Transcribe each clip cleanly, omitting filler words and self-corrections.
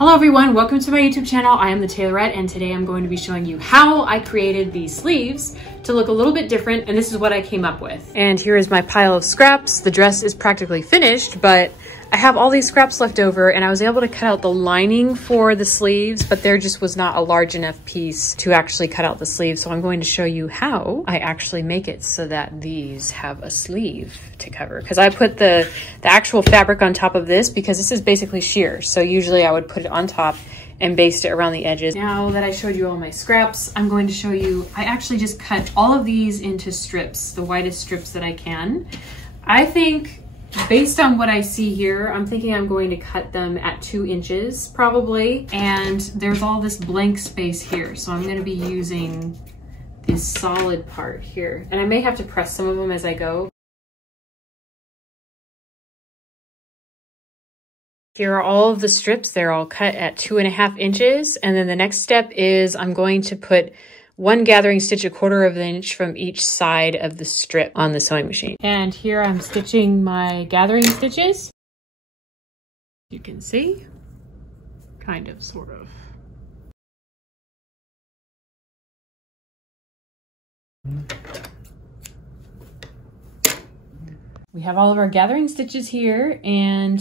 Hello everyone, welcome to my YouTube channel. I am the Tailorette and today I'm going to be showing you how I created these sleeves to look a little bit different, and this is what I came up with. And here is my pile of scraps. The dress is practically finished, but I have all these scraps left over and I was able to cut out the lining for the sleeves, but there just was not a large enough piece to actually cut out the sleeves. So I'm going to show you how I actually make it so that these have a sleeve to cover. Because I put the actual fabric on top of this because this is basically sheer. So usually I would put it on top and baste it around the edges. Now that I showed you all my scraps, I'm going to show you, I actually just cut all of these into strips, the widest strips that I can. I think, based on what I see here, I'm thinking I'm going to cut them at 2 inches probably. And there's all this blank space here. So I'm gonna be using this solid part here. And I may have to press some of them as I go. Here are all of the strips. They're all cut at 2.5 inches. And then the next step is I'm going to put one gathering stitch 1/4 of an inch from each side of the strip on the sewing machine. And here I'm stitching my gathering stitches. You can see, kind of, sort of. We have all of our gathering stitches here, and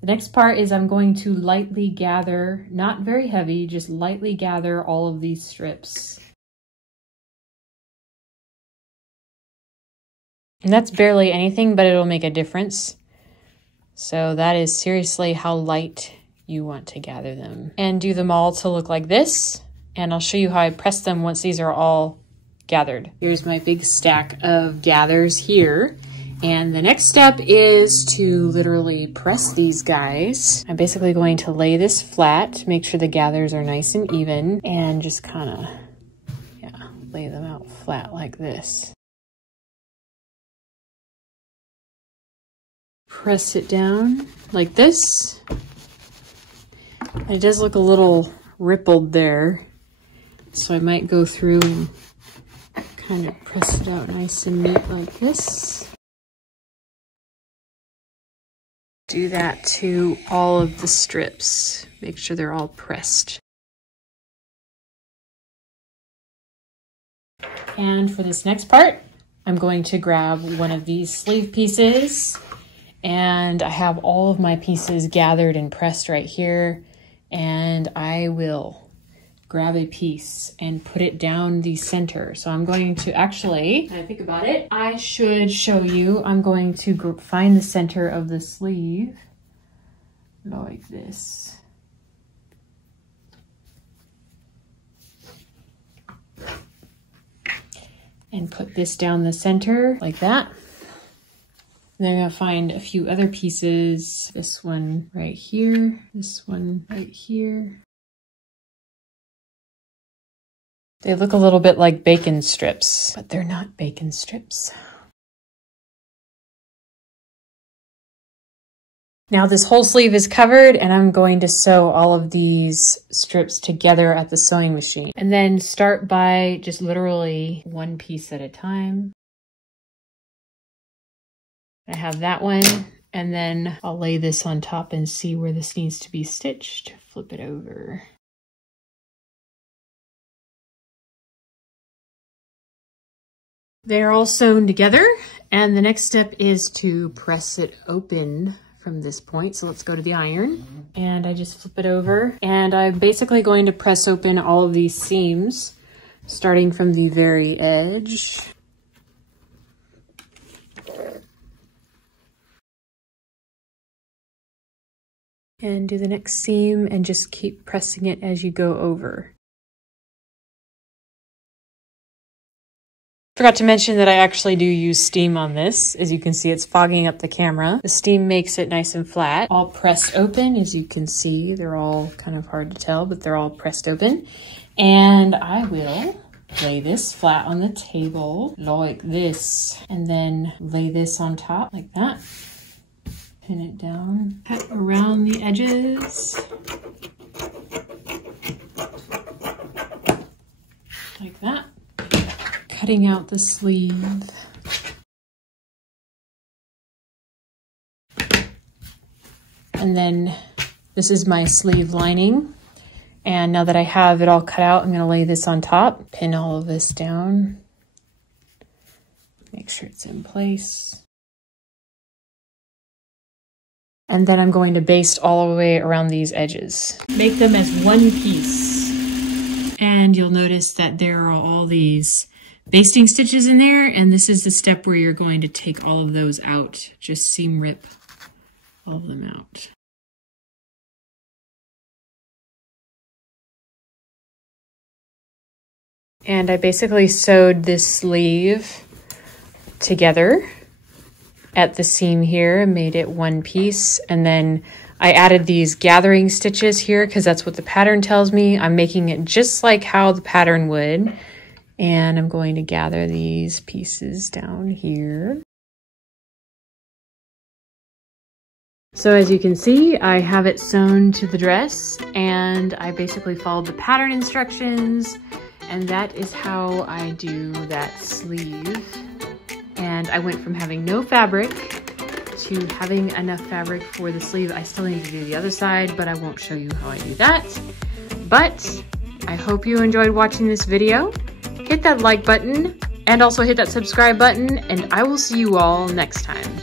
the next part is I'm going to lightly gather, not very heavy, just lightly gather all of these strips. And that's barely anything, but it'll make a difference. So that is seriously how light you want to gather them. And do them all to look like this. And I'll show you how I press them once these are all gathered. Here's my big stack of gathers here. And the next step is to literally press these guys. I'm basically going to lay this flat, make sure the gathers are nice and even, and just kind of, yeah, lay them out flat like this. Press it down like this. It does look a little rippled there, so I might go through and kind of press it out nice and neat like this. Do that to all of the strips. Make sure they're all pressed. And for this next part, I'm going to grab one of these sleeve pieces. And I have all of my pieces gathered and pressed right here. And I will grab a piece and put it down the center. So I'm going to actually, when I think about it, I should show you, I'm going to find the center of the sleeve like this. And put this down the center like that. And then I'm gonna find a few other pieces. This one right here, this one right here. They look a little bit like bacon strips, but they're not bacon strips. Now this whole sleeve is covered and I'm going to sew all of these strips together at the sewing machine. And then start by just literally one piece at a time. I have that one, and then I'll lay this on top and see where this needs to be stitched. Flip it over. They're all sewn together, and the next step is to press it open from this point. So let's go to the iron, and I just flip it over, and I'm basically going to press open all of these seams, starting from the very edge. And do the next seam and just keep pressing it as you go over. Forgot to mention that I actually do use steam on this. As you can see, it's fogging up the camera. The steam makes it nice and flat. All pressed open, as you can see. They're all kind of hard to tell, but they're all pressed open. And I will lay this flat on the table like this. And then lay this on top like that. Pin it down, cut around the edges, like that, cutting out the sleeve. And then This is my sleeve lining. And now that I have it all cut out, I'm gonna lay this on top, pin all of this down. Make sure it's in place. And then I'm going to baste all the way around these edges. Make them as one piece. And you'll notice that there are all these basting stitches in there, and this is the step where you're going to take all of those out. Just seam rip all of them out. And I basically sewed this sleeve together at the seam here and made it one piece. And then I added these gathering stitches here because that's what the pattern tells me. I'm making it just like how the pattern would. And I'm going to gather these pieces down here. So as you can see, I have it sewn to the dress and I basically followed the pattern instructions, and that is how I do that sleeve. And I went from having no fabric to having enough fabric for the sleeve. I still need to do the other side, but I won't show you how I do that. But I hope you enjoyed watching this video. Hit that like button and also hit that subscribe button, and I will see you all next time.